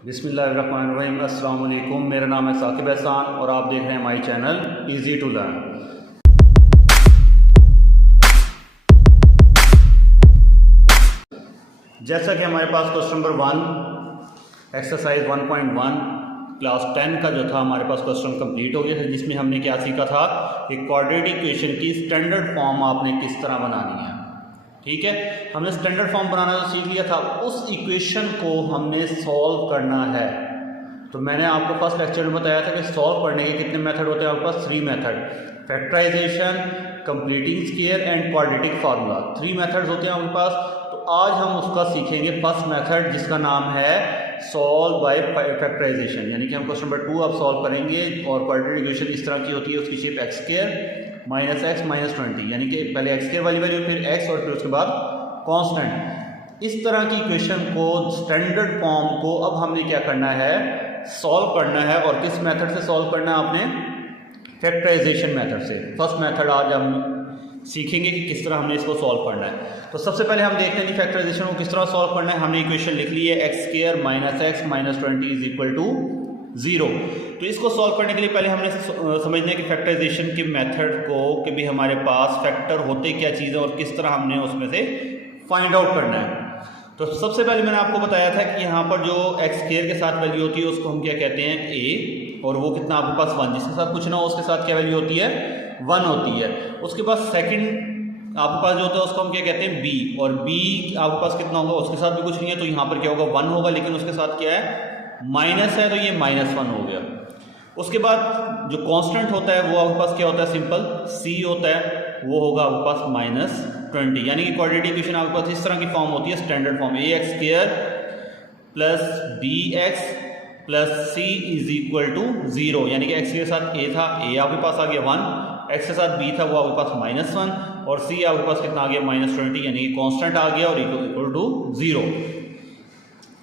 बिस्मिल्लाहिर्रहमानिर्रहीम। अस्सलाम वालेकुम। मेरा नाम है साकिब एहसान और आप देख रहे हैं my channel easy to learn. जैसा कि हमारे पास क्वेश्चन नंबर 1 एक्सरसाइज 1.1 क्लास 10 का जो था हमारे पास क्वेश्चन कंप्लीट हो गया था, जिसमें हमने क्या सीखा था कि क्वाड्रेटिक इक्वेशन की स्टैंडर्ड फॉर्म आपने किस तरह बनानी है। ठीक है, हमने स्टैंडर्ड फॉर्म बनाना तो सीख लिया था, उस इक्वेशन को हमने सॉल्व करना है। तो मैंने आपको फर्स्ट लेक्चर में बताया था कि सॉल्व करने के कितने मेथड होते हैं आपके पास, 3 method, factorization, completing square and quadratic formula. 3 methods होते हैं आपके पास। तो आज हम उसका सीखेंगे फर्स्ट मेथड, जिसका नाम है सॉल्व बाय फैक्टराइजेशन। यानी कि हम क्वेश्चन नंबर 2 अब सॉल्व करेंगे और क्वाड्रेटिक इक्वेशन इस तरह की होती है, उसकी shape x square minus x minus 20, यानी कि पहले एक्स स्क्वायर वाली वैल्यू, फिर एक्स और फिर उसके बाद कांस्टेंट। इस तरह की इक्वेशन को, स्टैंडर्ड फॉर्म को अब हमने क्या करना है, सॉल्व करना है। और किस मेथड से सॉल्व करना है आपने, फैक्टराइजेशन मेथड से। फर्स्ट मेथड आज हम सीखेंगे कि किस तरह हमने इसको सॉल्व करना है। तो सबसे पहले हम देखते हैं कि फैक्टराइजेशन को किस तरह सॉल्व करना है। हमने इक्वेशन लिख ली है x square minus x minus 20 is equal to 0। तो इसको सॉल्व करने के लिए पहले हमने समझना है कि फैक्टराइजेशन के मेथड को, कि भी हमारे पास फैक्टर होते क्या चीज़ है और किस तरह हमने उसमें से फाइंड आउट करना है। तो सबसे पहले मैंने आपको बताया था कि यहाँ पर जो एक्स स्क्वायर के साथ वैल्यू होती है उसको हम क्या कहते हैं, ए, और वो कितना आपके पास 1, जिसके साथ कुछ ना हो उसके साथ क्या वैल्यू होती है, 1 होती है। उसके बाद सेकंड आपके पास जो होता है उसको हम क्या कहते हैं, बी, और बी आपके पास कितना होगा, उसके साथ भी कुछ नहीं है, तो यहाँ पर क्या होगा, 1 होगा, लेकिन उसके साथ क्या है, माइनस है, तो ये -1 हो गया। उसके बाद जो कांस्टेंट होता है वो आपके पास क्या होता है, सिंपल सी होता है, वो होगा आपके पास -20। यानी कि क्वाड्रेटिक इक्वेशन आपके पास इस तरह की फॉर्म होती है, standard form, a x square plus b x plus c is equal to 0। यानी कि एक्स के साथ ए था, ए आपके पास आ गया 1, एक्स के साथ बी था वो आपके पास -1, और सी आपके पास कितना आ गया, -20, यानी कि कांस्टेंट आ गया और इक्वल टू 0।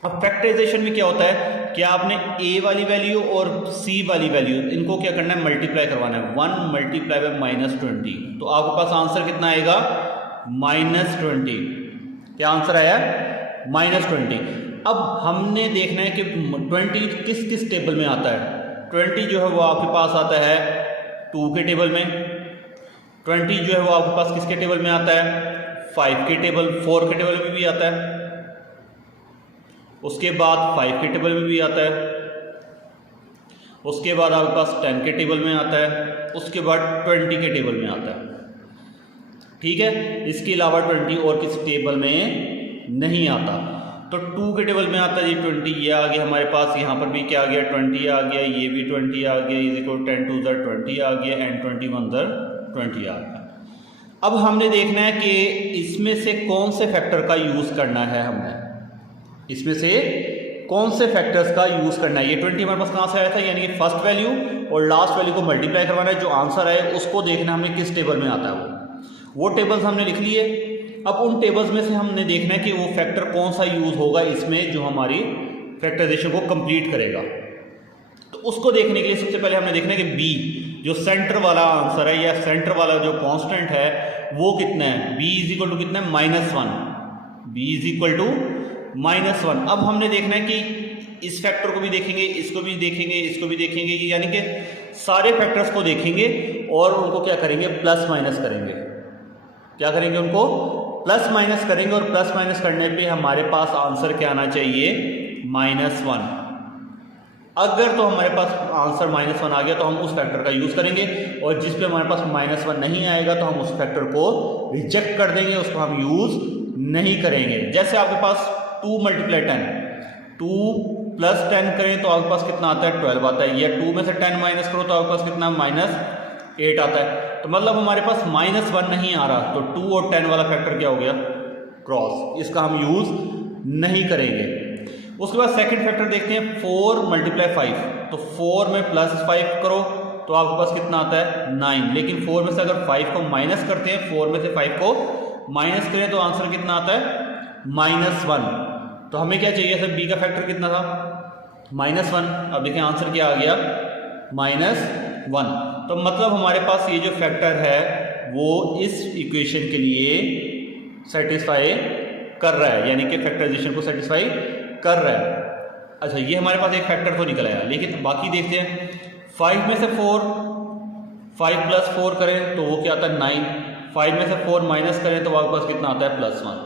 अब फैक्टराइजेशन में क्या होता है कि आपने a वाली वैल्यू और c वाली वैल्यू, इनको क्या करना है, मल्टीप्लाई करवाना है। 1 मल्टीप्लाई बाय -20, तो आपके पास आंसर कितना आएगा, -20। क्या आंसर आया, -20। अब हमने देखना है कि 20 किस किस टेबल में आता है। 20 जो है वो आपके पास आता है 2 के टेबल में, 20 जो है वो आपके पास किसके टेबल में आता है, 5 के टेबल, 4 के टेबल में भी आता है, उसके बाद 5 के टेबल में भी आता है, उसके बाद आपके पास 10 के टेबल में आता है, उसके बाद 20 के टेबल में आता है। ठीक है, इसके अलावा 20 और किसी टेबल में नहीं आता। तो 2 के टेबल में आता है ये 20, ये आ गया हमारे पास, यहाँ पर भी क्या आ गया, 20 आ गया, ये भी 20 आ गया, इज इक्वल 10 2 20 आ गया, एंड 21 20 आ गया। अब हमने देखना है कि इसमें से कौन से फैक्टर का यूज करना है, हमने इसमें से कौन से फैक्टर्स का यूज करना है। ये 20 हमारे पास कहाँ से आया था, यानी कि फर्स्ट वैल्यू और लास्ट वैल्यू को मल्टीप्लाई करवाना है, जो आंसर है उसको देखना हमें किस टेबल में आता है। वो टेबल्स हमने लिख लिए। अब उन टेबल्स में से हमने देखना है कि वो फैक्टर कौन सा यूज होगा इसमें, जो हमारी फैक्टराइजेशन को कंप्लीट करेगा। तो उसको देखने के लिए सबसे पहले हमने देखना है कि बी, जो सेंटर वाला आंसर है या सेंटर वाला जो कांस्टेंट है वो कितना है, बी इज इक्वल टू कितना है, -1, बी इज इक्वल टू -1। अब हमने देखना है कि इस फैक्टर को भी देखेंगे, इसको भी देखेंगे, इसको भी देखेंगे, यानी कि सारे फैक्टर्स को देखेंगे और उनको क्या करेंगे, प्लस माइनस करेंगे। क्या करेंगे, उनको प्लस माइनस करेंगे, और प्लस माइनस करने पे हमारे पास आंसर क्या आना चाहिए, -1। अगर तो हमारे पास आंसर -1 आ गया तो हम उस फैक्टर का यूज करेंगे, और जिस पे हमारे पास -1 नहीं आएगा तो हम उस फैक्टर को रिजेक्ट कर देंगे, उसको हम यूज नहीं करेंगे। जैसे आपके पास 2 × 10, 2 + 10 करें तो आपके पास कितना आता है, 12 आता है, या 2 में से 10 माइनस करो तो आपके पास कितना, -8 आता है। तो मतलब हमारे पास -1 नहीं आ रहा, तो 2 और 10 वाला फैक्टर क्या हो गया, क्रॉस, इसका हम यूज नहीं करेंगे। उसके बाद सेकंड फैक्टर देखते हैं, 4 × 5, तो 4 में +5 करो तो आपके पास कितना आता है, 9, लेकिन 4 में से अगर 5 को माइनस करते हैं, 4 में से 5 को माइनस करें तो आंसर कितना आता है, -1। तो हमें क्या चाहिए था, बी का फैक्टर कितना था, -1। अब देखें आंसर क्या आ गया, -1। तो मतलब हमारे पास ये जो फैक्टर है वो इस इक्वेशन के लिए सेटिस्फाई कर रहा है, यानी कि फैक्टराइजेशन को सेटिस्फाई कर रहा है। अच्छा ये हमारे पास एक फैक्टर तो निकल आया, लेकिन बाकी देखते हैं। 5 में से 4, 5 + 4 करें तो वो क्या आता है 9। 5 में से 4 माइनस करें तो आपके पास कितना आता है +1।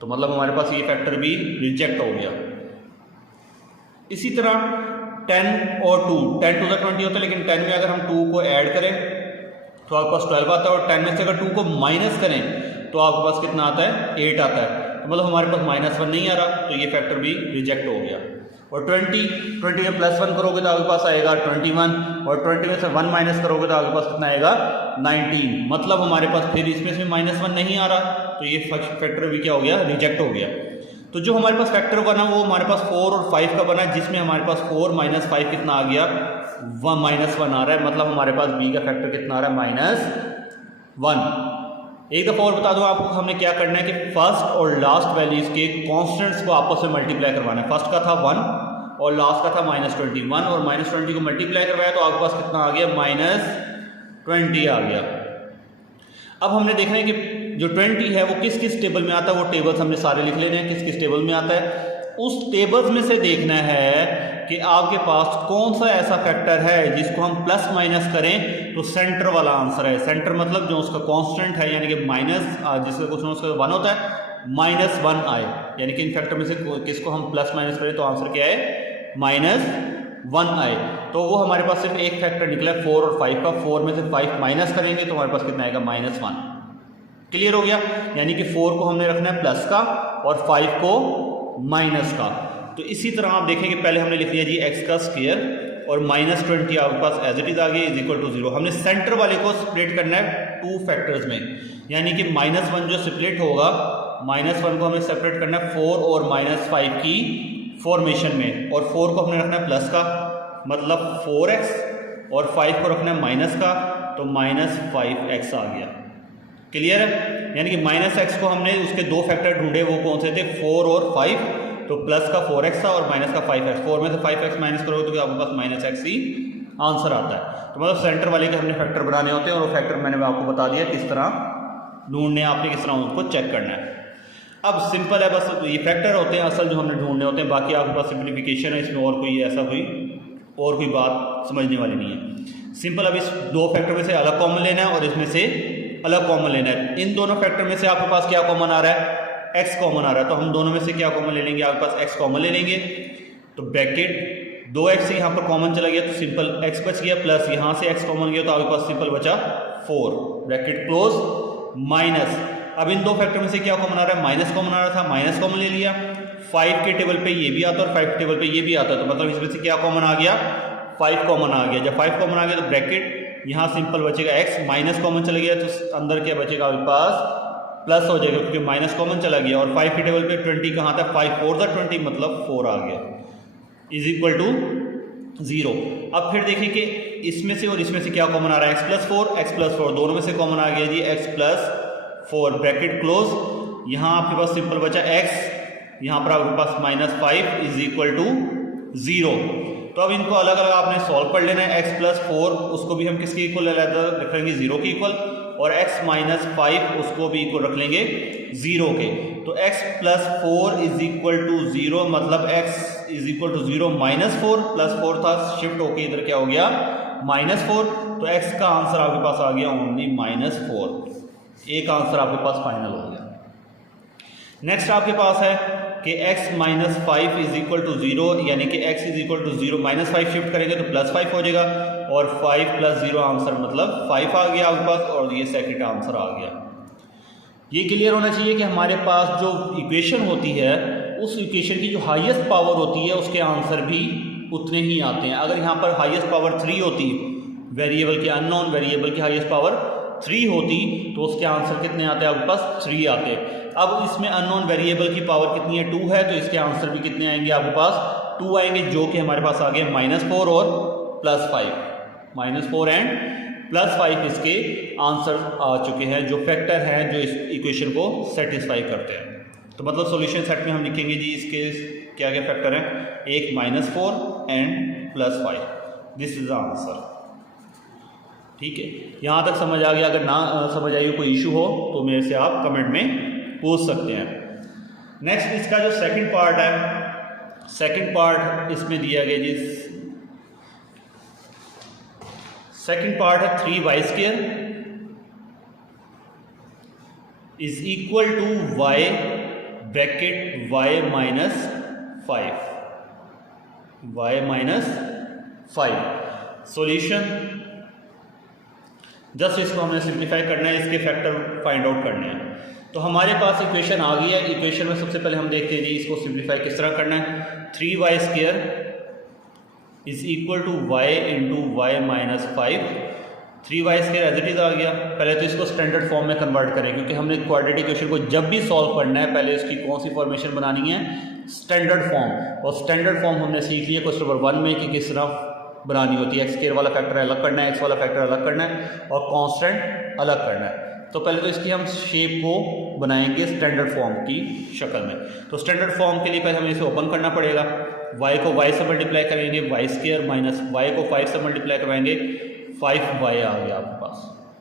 तो मतलब हमारे पास ये फैक्टर भी रिजेक्ट हो गया। इसी तरह 10 और 2, 10 to the 20 होता है, लेकिन 10 में अगर हम 2 को ऐड करें तो आपके पास 12 आता है, और 10 में से अगर 2 को माइनस करें तो आपके पास कितना आता है 8 आता है। तो मतलब हमारे पास -1 नहीं आ रहा, तो ये फैक्टर भी रिजेक्ट हो गया। और 20 में +1 करोगे तो आपके पास आएगा 21, और 20 में से 1 माइनस करोगे तो आपके पास कितना आएगा 19। मतलब हमारे पास फिर इसमें से -1 नहीं आ रहा, तो ये फैक्टर भी क्या हो गया, रिजेक्ट हो गया। तो जो हमारे पास फैक्टर बना वो हमारे पास 4 और 5 का बना, जिसमें हमारे पास 4 - 5 कितना आ गया, -1 आ रहा है। मतलब हमारे पास बी का फैक्टर कितना आ रहा है -1। एक दफ़ा और बता दूं आपको, हमने क्या करना है कि फर्स्ट और लास्ट वैल्यूज के कॉन्स्टेंट्स को आपस में मल्टीप्लाई करवाना है। फर्स्ट का था 1 और लास्ट का था -21, और -20 को मल्टीप्लाई करवाया तो आपके पास कितना आ गया -20 आ गया। अब हमने देखना है कि जो 20 है वो किस किस टेबल में आता है, वो टेबल्स हमने सारे लिख लेने हैं किस किस टेबल में आता है। उस टेबल्स में से देखना है कि आपके पास कौन सा ऐसा फैक्टर है जिसको हम प्लस माइनस करें तो सेंटर वाला आंसर है। सेंटर मतलब जो उसका कांस्टेंट है, यानी कि माइनस जिसका कुछ उसका 1 होता है, -1 आए। यानी कि इन फैक्टर में से किसको हम प्लस माइनस करें तो आंसर क्या है -1 आए। तो वो हमारे पास सिर्फ एक फैक्टर निकला है 4 और 5 का। 4 में से 5 माइनस करेंगे तो हमारे पास कितना आएगा -1। क्लियर हो गया। यानी कि 4 को हमने रखना है प्लस का और 5 को माइनस का। तो इसी तरह आप देखेंगे पहले हमने लिख लिया जी x का स्क्वायर, और -20 आपके पास एज इट इज आ गया =0। हमने सेंटर वाले को स्प्लिट करना है 2 फैक्टर्स में, यानी कि -1 जो स्प्लिट होगा, -1 को हमें सेपरेट करना है 4 और -5 की फॉर्मेशन में, और 4 को हमने रखना है प्लस का मतलब 4x, और 5 को रखना है माइनस का तो -5x आ गया। क्लियर है। यानी कि -x को हमने उसके 2 फैक्टर ढूंढे, वो कौन से थे 4 और 5, तो प्लस का 4x था और माइनस का 5x। 4 में से 5x माइनस करोगे तो आपके पास -x ही आंसर आता है। तो मतलब सेंटर वाले के हमने फैक्टर बनाने होते हैं, और वो फैक्टर मैंने आपको बता दिया किस तरह ढूंढने, आपने किस तरह उनको चेक करना है। अब सिंपल है, बस ये फैक्टर होते हैं असल जो हमने ढूंढने होते हैं, बाकी आपके पास सिंप्लीफिकेशन है, इसमें और कोई ऐसा कोई बात समझने वाली नहीं है। सिंपल अब इस 2 फैक्टर में से अलग कॉमन लेना है और इसमें से अलग कॉमन लेना है। इन दोनों फैक्टर में से आपके पास क्या कॉमन आ रहा है, x कॉमन आ रहा है, तो हम दोनों में से क्या कॉमन ले लेंगे, आपके पास x कॉमन ले लेंगे। तो ब्रैकेट 2x से यहाँ पर कॉमन चला गया तो सिंपल x बच गया, प्लस यहाँ से x कॉमन गया तो आपके पास सिंपल बचा 4, ब्रैकेट क्लोज, माइनस। अब इन 2 फैक्टर में से क्या कॉमन आ रहा है, माइनस कॉमन आ रहा था, माइनस कॉमन ले लिया। 5 के टेबल पे ये भी आता है और 5 के टेबल पे ये भी आता है, तो मतलब इसमें से क्या कॉमन आ गया, 5 कॉमन आ गया। जब 5 कॉमन आ गया तो ब्रैकेट यहाँ सिंपल बचेगा x, माइनस कॉमन चला गया तो अंदर क्या बचेगा आपके पास प्लस हो जाएगा, क्योंकि माइनस कॉमन चला गया। और 5 के टेबल पे 20 कहाँ था, 5 4 = 20 मतलब 4 आ गया =0। अब फिर देखिए कि इसमें से और इसमें से क्या कॉमन आ रहा है, x + 4 दोनों में से कॉमन आ गया जी x + 4, ब्रैकेट क्लोज। यहाँ आपके पास सिंपल बचा x, यहाँ पर आपके पास -5 = 0। तो अब इनको अलग अलग आपने सॉल्व कर लेना है। x + 4 उसको भी हम किसके इक्वल रख लेंगे, 0 के इक्वल, और x - 5 उसको भी इक्वल रख लेंगे 0 के। तो x + 4 = 0 मतलब x = 0 -4 + 4 था, शिफ्ट होके इधर क्या हो गया -4। तो x का आंसर आपके पास आ गया ओनली -4। एक आंसर आपके पास फाइनल हो गया। नेक्स्ट आपके पास है कि x - 5 = 0, यानी कि x = 0, -5 शिफ्ट करेंगे तो +5 हो जाएगा, और 5 + 0 आंसर मतलब 5 आ गया आपके पास, और ये सेकंड आंसर आ गया। ये क्लियर होना चाहिए कि हमारे पास जो इक्वेशन होती है उस इक्वेशन की जो हाईएस्ट पावर होती है उसके आंसर भी उतने ही आते हैं। अगर यहाँ पर हाईएस्ट पावर 3 होती, वेरिएबल के अननोन वेरिएबल की हाईएस्ट पावर 3 होती, तो उसके आंसर कितने आते हैं आपके पास 3 आते। अब इसमें अननोन वेरिएबल की पावर कितनी है, 2 है, तो इसके आंसर भी कितने आएंगे आपके पास 2 आएंगे, जो कि हमारे पास आ गए -4 और +5, -4 एंड +5 इसके आंसर आ चुके हैं, जो फैक्टर हैं जो इस इक्वेशन को सेटिस्फाई करते हैं। तो मतलब सॉल्यूशन सेट में हम लिखेंगे जी इसके क्या क्या फैक्टर हैं, एक -4 and +5, this is the answer. ठीक है, यहाँ तक समझ आ गया। अगर ना समझ आई कोई इशू हो तो मेरे से आप कमेंट में पूछ सकते हैं। नेक्स्ट इसका जो सेकंड पार्ट है सेकंड पार्ट इसमें दिया गया जी, सेकंड पार्ट है 3y² is equal to y bracket y minus 5 solution. Just इसको हमने सिंप्लीफाई करना है, इसके फैक्टर फाइंड आउट करने हैं। तो हमारे पास इक्वेशन आ गई है। इक्वेशन में सबसे पहले हम देखते हैं जी इसको सिंप्लीफाई किस तरह करना है। 3y² is equal to y into y minus 5। 3y² as it is आ गया। पहले तो इसको स्टैंडर्ड फॉर्म में कन्वर्ट करें, क्योंकि हमने क्वाड्रेटिक इक्वेशन को जब भी सॉल्व करना है पहले इसकी कौन सी फॉर्मेशन बनानी है, स्टैंडर्ड फॉर्म। और स्टैंडर्ड फॉर्म हमने सीख लिया क्वेश्चन नंबर 1 में कि किस तरह बनानी होती है। x² वाला फैक्टर अलग करना है, x वाला फैक्टर अलग करना है और कांस्टेंट अलग करना है। तो पहले तो इसकी हम शेप को बनाएंगे स्टैंडर्ड फॉर्म की शक्ल में। तो स्टैंडर्ड फॉर्म के लिए पहले हमें इसे ओपन करना पड़ेगा। y को y से मल्टीप्लाई करेंगे, y² माइनस y को 5 से मल्टीप्लाई करवाएंगे, 5y आ गया आपके पास।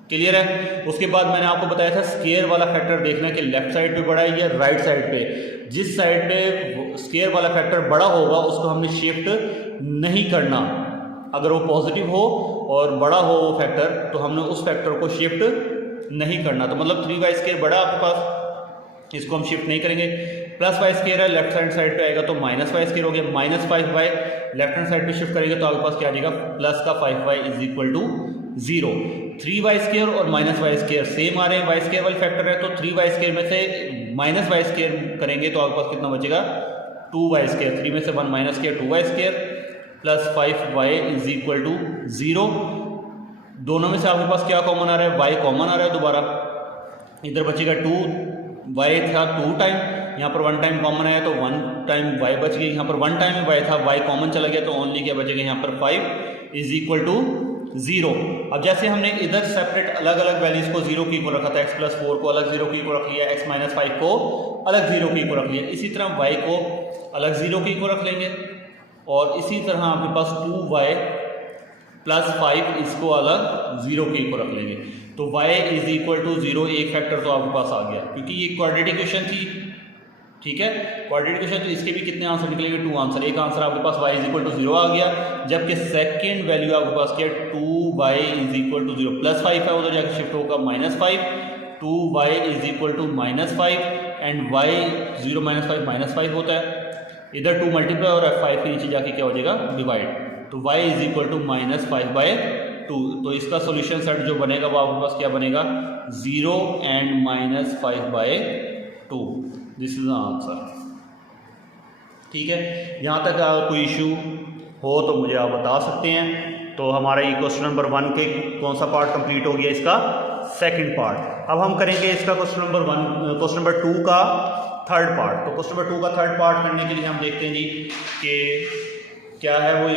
क्लियर है। उसके बाद मैंने आपको बताया था स्क्वायर वाला फैक्टर देखना है कि लेफ्ट साइड पे बड़ा है या राइट साइड पे। जिस साइड पे स्क्वायर वाला फैक्टर बड़ा होगा उसको हमने शिफ्ट नहीं करना। अगर वो पॉजिटिव हो और बड़ा हो वो फैक्टर तो हमने उस फैक्टर को शिफ्ट नहीं करना। तो मतलब 3y² बड़ा आपके पास, इसको हम शिफ्ट नहीं करेंगे। प्लस y² है, लेफ्ट हैंड साइड पे आएगा तो माइनस y² हो गया। Minus 5y left hand side पे शिफ्ट करेंगे तो आपके पास क्या आ जाएगा, प्लस का 5y is equal to 0। 3y² और माइनस y² सेम आ रहे हैं, y² वाले फैक्टर है। तो 3y² में से माइनस y² करेंगे तो आपके पास कितना बचेगा, 2y²। 3 में से 1 माइनस किया, 2y² plus 5y is equal to 0। दोनों में से आपके पास क्या कॉमन आ रहा है, y कॉमन आ रहा है दोबारा। इधर बचेगा 2, y था 2 टाइम, यहाँ पर 1 टाइम कॉमन आया तो 1 टाइम y बच गई। यहाँ पर 1 टाइम y था, y कॉमन चला गया तो ओनली क्या बचेगा यहाँ पर 5 इज इक्वल टू 0। अब जैसे हमने इधर सेपरेट अलग अलग वैल्यूज को 0 की इक्वल रखा था, x प्लस 4 को अलग 0 की इक्वल रख लिया, x माइनस 5 को अलग 0 की इक्वल रख लिया। इसी तरह y को अलग 0 की इक्वल रख लेंगे और इसी तरह आपके पास 2y प्लस 5 इसको अलग 0 की इक्वल रख लेंगे। तो y इज इक्वल टू 0 एक फैक्टर तो आपके पास आ गया, क्योंकि ये क्वाड्रेटिक इक्वेशन थी। ठीक है, क्वाड्रेटिक इक्वेशन, तो इसके भी कितने आंसर निकलेंगे, 2 आंसर। एक आंसर आपके पास y इज इक्वल टू 0 आ गया, जबकि सेकेंड वैल्यू आपके पास क्या है, 2y is equal to 0 plus 5 है, उधर जाकर शिफ्ट होगा minus 5। 2y is equal to minus 5 and y 0 minus 5 minus 5 होता है। इधर 2 मल्टीप्लाई और 5 के नीचे जाके क्या हो जाएगा, डिवाइड। तो y is equal to minus 5/2। तो इसका सोल्यूशन सेट जो बनेगा वो आपके पास क्या बनेगा, 0 and minus 5/2। This is the answer. ठीक है, यहाँ तक कोई इशू हो तो मुझे आप बता सकते हैं। तो हमारा ये क्वेश्चन नंबर 1 के कौन सा पार्ट कंप्लीट हो गया, इसका सेकंड पार्ट। अब हम करेंगे इसका क्वेश्चन नंबर 2 का थर्ड पार्ट। तो क्वेश्चन नंबर 2 का थर्ड पार्ट करने के लिए हम देखते हैं जी कि क्या है वो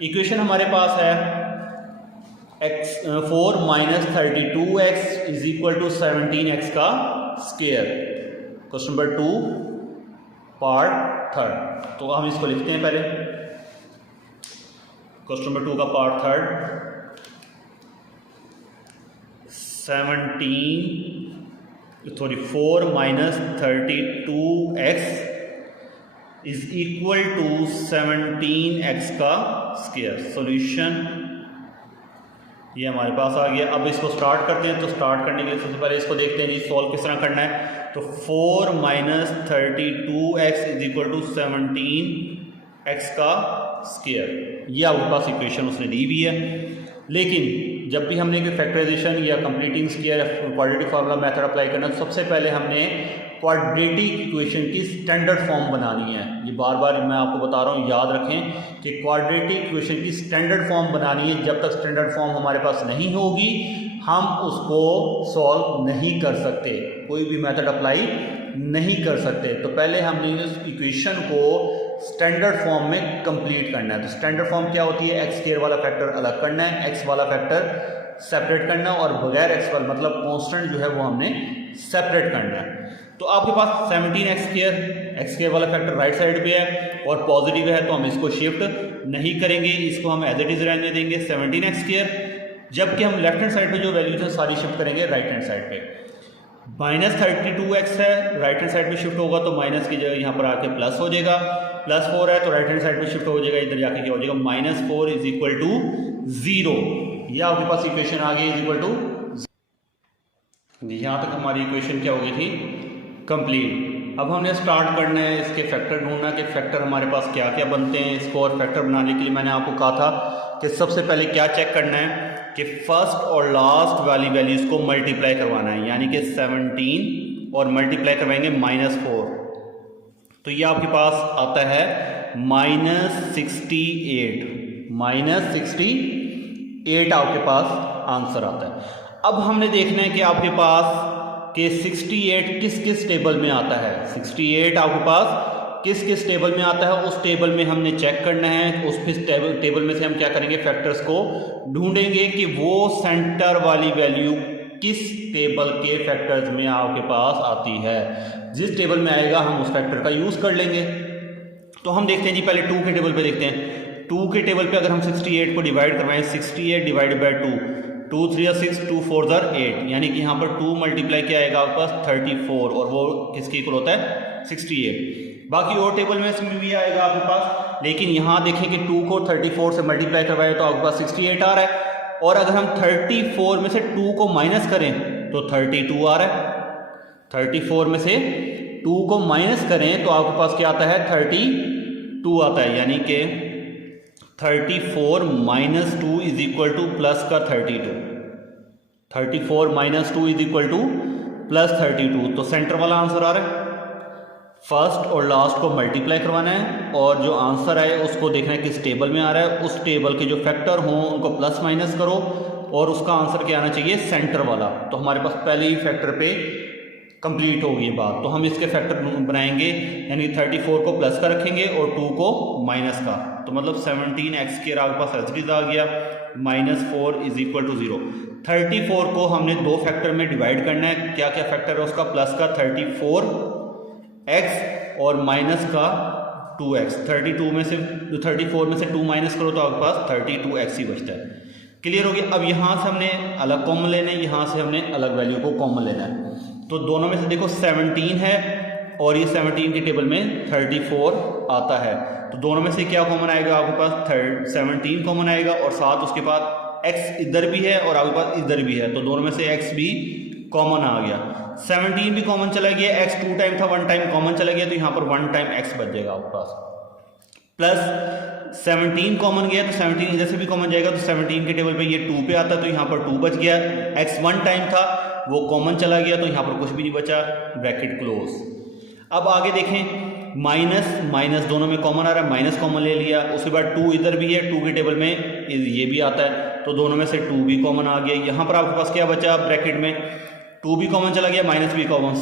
इक्वेशन हमारे पास है 4 minus 32x is equal to 17x का square. Question number 2 part third. तो हम इसको लिखते हैं पहले। क्वेश्चन नंबर 2 का part third, 4 minus 32x is equal to 17x का स्क्वायर। सॉल्यूशन ये हमारे पास आ गया। अब इसको स्टार्ट करते हैं। तो स्टार्ट करने के लिए सबसे पहले इसको देखते हैं जी सॉल्व किस तरह करना है। तो 4 minus 32x is equal to 17x का स्क्वायर, ये आपके पास इक्वेशन उसने दी हुई है। लेकिन जब भी हमने कोई फैक्टराइजेशन या कंप्लीटिंग स्क्वायर या क्वाड्रेटिक फार्मूला मेथड अप्लाई करना, तो सबसे पहले हमने क्वाड्रेटिक इक्वेशन की स्टैंडर्ड फॉर्म बनानी है। ये बार बार मैं आपको बता रहा हूँ, याद रखें कि क्वाड्रेटिक इक्वेशन की स्टैंडर्ड फॉर्म बनानी है। जब तक स्टैंडर्ड फॉर्म हमारे पास नहीं होगी हम उसको सॉल्व नहीं कर सकते, कोई भी मेथड अप्लाई नहीं कर सकते। तो पहले हमने इस इक्वेशन को स्टैंडर्ड फॉर्म में कंप्लीट करना है। तो स्टैंडर्ड फॉर्म क्या होती है, x² वाला फैक्टर अलग करना है, x वाला फैक्टर सेपरेट करना और बगैर x वाला मतलब कांस्टेंट जो है वो हमने सेपरेट करना है। तो आपके पास 17x² वाला फैक्टर राइट साइड पे है और पॉजिटिव है, तो हम इसको शिफ्ट नहीं करेंगे, इसको हम एज इट इज रहने देंगे 17x²। जबकि हम लेफ्ट हैंड साइड पे जो वैल्यूज है सारी शिफ्ट करेंगे राइट हैंड साइड पे। माइनस 32x है, राइट हैंड साइड पे शिफ्ट होगा तो माइनस की जगह यहाँ पर आके प्लस हो जाएगा। +4 है तो राइट हैंड साइड पे शिफ्ट हो जाएगा, इधर जाके क्या हो जाएगा -4 इज इक्वल टू 0। ये आपके पास इक्वेशन आ गई इज इक्वल टू। यहाँ तक हमारी इक्वेशन क्या हो गई थी, कंप्लीट। अब हमने स्टार्ट करना है इसके फैक्टर ढूंढना कि फैक्टर हमारे पास क्या क्या बनते हैं। इसको और फैक्टर बनाने के लिए मैंने आपको कहा था कि सबसे पहले क्या चेक करना है कि फर्स्ट और लास्ट वाली वैल्यूज़ को मल्टीप्लाई करवाना है, यानी कि 17 और मल्टीप्लाई करवाएंगे -4, तो ये आपके पास आता है -68 आपके पास आंसर आता है। अब हमने देखना है कि आपके पास कि 68 किस किस टेबल में आता है। 68 आपके पास किस किस टेबल में आता है, उस टेबल में हमने चेक करना है। उस टेबल में से हम क्या करेंगे, फैक्टर्स को ढूंढेंगे कि वो सेंटर वाली वैल्यू किस टेबल के फैक्टर्स में आपके पास आती है। जिस टेबल में आएगा हम उस फैक्टर का यूज कर लेंगे। तो हम देखते हैं जी, पहले 2 के टेबल पे देखते हैं। 2 के टेबल पे अगर हम 68 को डिवाइड करवाएं, 68 डिवाइडेड बाई 2 3 6 2 4 8, यानी कि यहाँ पर 2 मल्टीप्लाई क्या आएगा आपके पास 34, और वो किसके इक्वल होता है 68। बाकी और टेबल में इसमें भी आएगा आपके पास, लेकिन यहाँ देखें कि 2 को 34 से मल्टीप्लाई करवाए तो आपके पास 68 आ रहा है, और अगर हम 34 में से 2 को माइनस करें तो 32 आ रहा है। 34 में से 2 को माइनस करें तो आपके पास क्या आता है 32 आता है, यानी कि 34 - 2 इज इक्वल टू प्लस का 32। 34 - 2 इज इक्वल टू प्लस 32, तो सेंटर वाला आंसर आ रहा है। फर्स्ट और लास्ट को मल्टीप्लाई करवाना है, और जो आंसर आए उसको देखना है किस टेबल में आ रहा है। उस टेबल के जो फैक्टर हों उनको प्लस माइनस करो, और उसका आंसर क्या आना चाहिए, सेंटर वाला। तो हमारे पास पहले ही फैक्टर पे कंप्लीट होगी बात। तो हम इसके फैक्टर बनाएंगे, यानी 34 को प्लस का रखेंगे और 2 को माइनस का, तो मतलब 17x² आपके पास एज इट इज आ गया, -4 इज इक्वल टू 0। 34 को हमने 2 फैक्टर में डिवाइड करना है। क्या क्या फैक्टर है उसका, प्लस का 34x और माइनस का 2x। 34 में से 2 माइनस करो तो आपके पास 32x ही बचता है। क्लियर हो गया। अब यहाँ से हमने अलग कॉमन लेना है, यहाँ से हमने अलग वैल्यू को कॉमन लेना है। तो दोनों में से देखो 17 है और ये 17 के टेबल में 34 आता है, तो दोनों में से क्या कॉमन आएगा आपके पास 17 कॉमन आएगा, और साथ उसके बाद x इधर भी है और आपके पास इधर भी है, तो दोनों में से x भी कॉमन आ गया। 17 भी कॉमन चला गया, x 2 टाइम था 1 टाइम कॉमन चला गया, तो यहाँ पर 1 टाइम x बच जाएगा आपके पास। प्लस 17 कॉमन गया तो 17 इधर से भी कॉमन जाएगा, तो 17 के टेबल पे ये 2 पे आता, तो यहाँ पर 2 बच गया। x 1 टाइम था वो कॉमन चला गया, तो यहाँ पर कुछ भी नहीं बचा, ब्रैकेट क्लोज। अब आगे देखें, माइनस दोनों में कॉमन आ रहा है, माइनस कॉमन ले लिया। उसके बाद 2 इधर भी है, 2 के टेबल में ये भी आता है, तो दोनों में से 2 भी कॉमन आ गया। यहाँ पर आपके पास क्या बचा, ब्रैकेट में 2 भी कॉमन चला गया, माइनस भी कॉमन,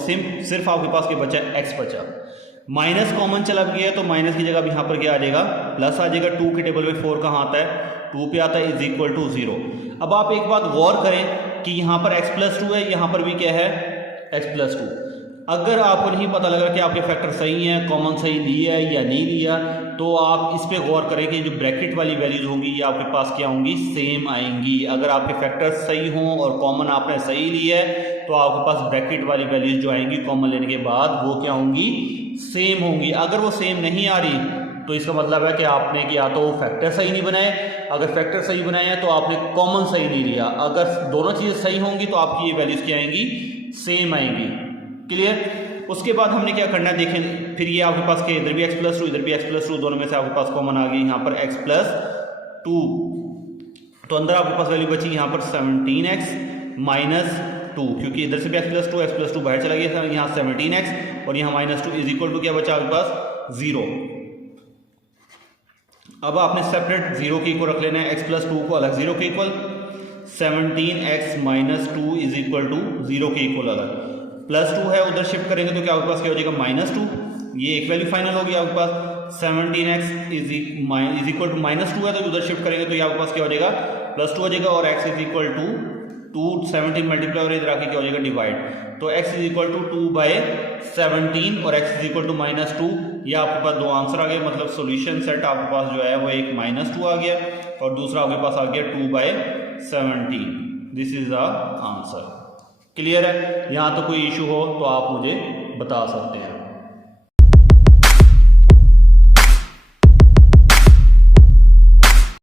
सिर्फ आपके पास क्या बचा, x बचा। माइनस कॉमन चला गया तो माइनस की जगह अब यहाँ पर क्या आ जाएगा, प्लस आ जाएगा। 2 के टेबल में 4 कहाँ आता है, 2 पे आता है, इज इक्वल टू 0। अब आप एक बात गौर करें कि यहाँ पर x+2 है, यहाँ पर भी क्या है x+2। अगर आपको नहीं पता लगा कि आपके फैक्टर सही हैं, कॉमन सही लिया है या नहीं लिया, तो आप इस पे गौर करें कि जो ब्रैकेट वाली वैल्यूज होंगी ये आपके पास क्या होंगी, सेम आएंगी। अगर आपके फैक्टर सही हों और कॉमन आपने सही लिया है तो आपके पास ब्रैकेट वाली वैल्यूज जो आएंगी कॉमन लेने के बाद वो क्या होंगी, सेम होंगी। अगर वो सेम नहीं आ रही तो इसका मतलब है कि आपने या तो फैक्टर सही नहीं बनाए, अगर फैक्टर सही बनाए हैं तो आपने कॉमन सही नहीं लिया। अगर दोनों चीज़ें सही होंगी तो आपकी ये वैल्यूज क्या आएंगी, सेम आएंगी। क्लियर। उसके बाद हमने क्या करना है, देखें फिर ये आपके पास के इधर भी x+2 इधर भी x+2, दोनों में से आपके पास कॉमन आ गई यहाँ पर x+2, तो अंदर आपके पास वैल्यू बची यहाँ पर 17x - 2, क्योंकि इधर से भी x+2 बाहर चला गया था, यहाँ 17x और यहाँ -2 इज इक्वल टू क्या बचा आपके पास, 0। अब आपने सेपरेट 0 के इक्वल रख लेना है, x+2 को अलग 0 के equal, 17x - 2 is equal to 0 के इक्वल अलग, +2 है उधर शिफ्ट करेंगे तो क्या आपके पास क्या हो जाएगा, -2। ये एक वैल्यू फाइनल होगी आपके पास। 17x इज इक्वल टू -2 है तो उधर शिफ्ट करेंगे तो ये आपके पास क्या हो जाएगा, +2 हो जाएगा, और x is equal to 2 17 multiply और इधर आके क्या हो जाएगा, डिवाइड, तो x इज इक्वल टू 2/17 और x इज इक्वल टू -2। ये आपके पास 2 आंसर आ गए, मतलब सॉल्यूशन सेट आपके पास जो है वो एक -2 आ गया और दूसरा आपके पास आ गया 2/17। This is the answer. Clear है। यहाँ तो कोई इशू हो तो आप मुझे बता सकते हैं।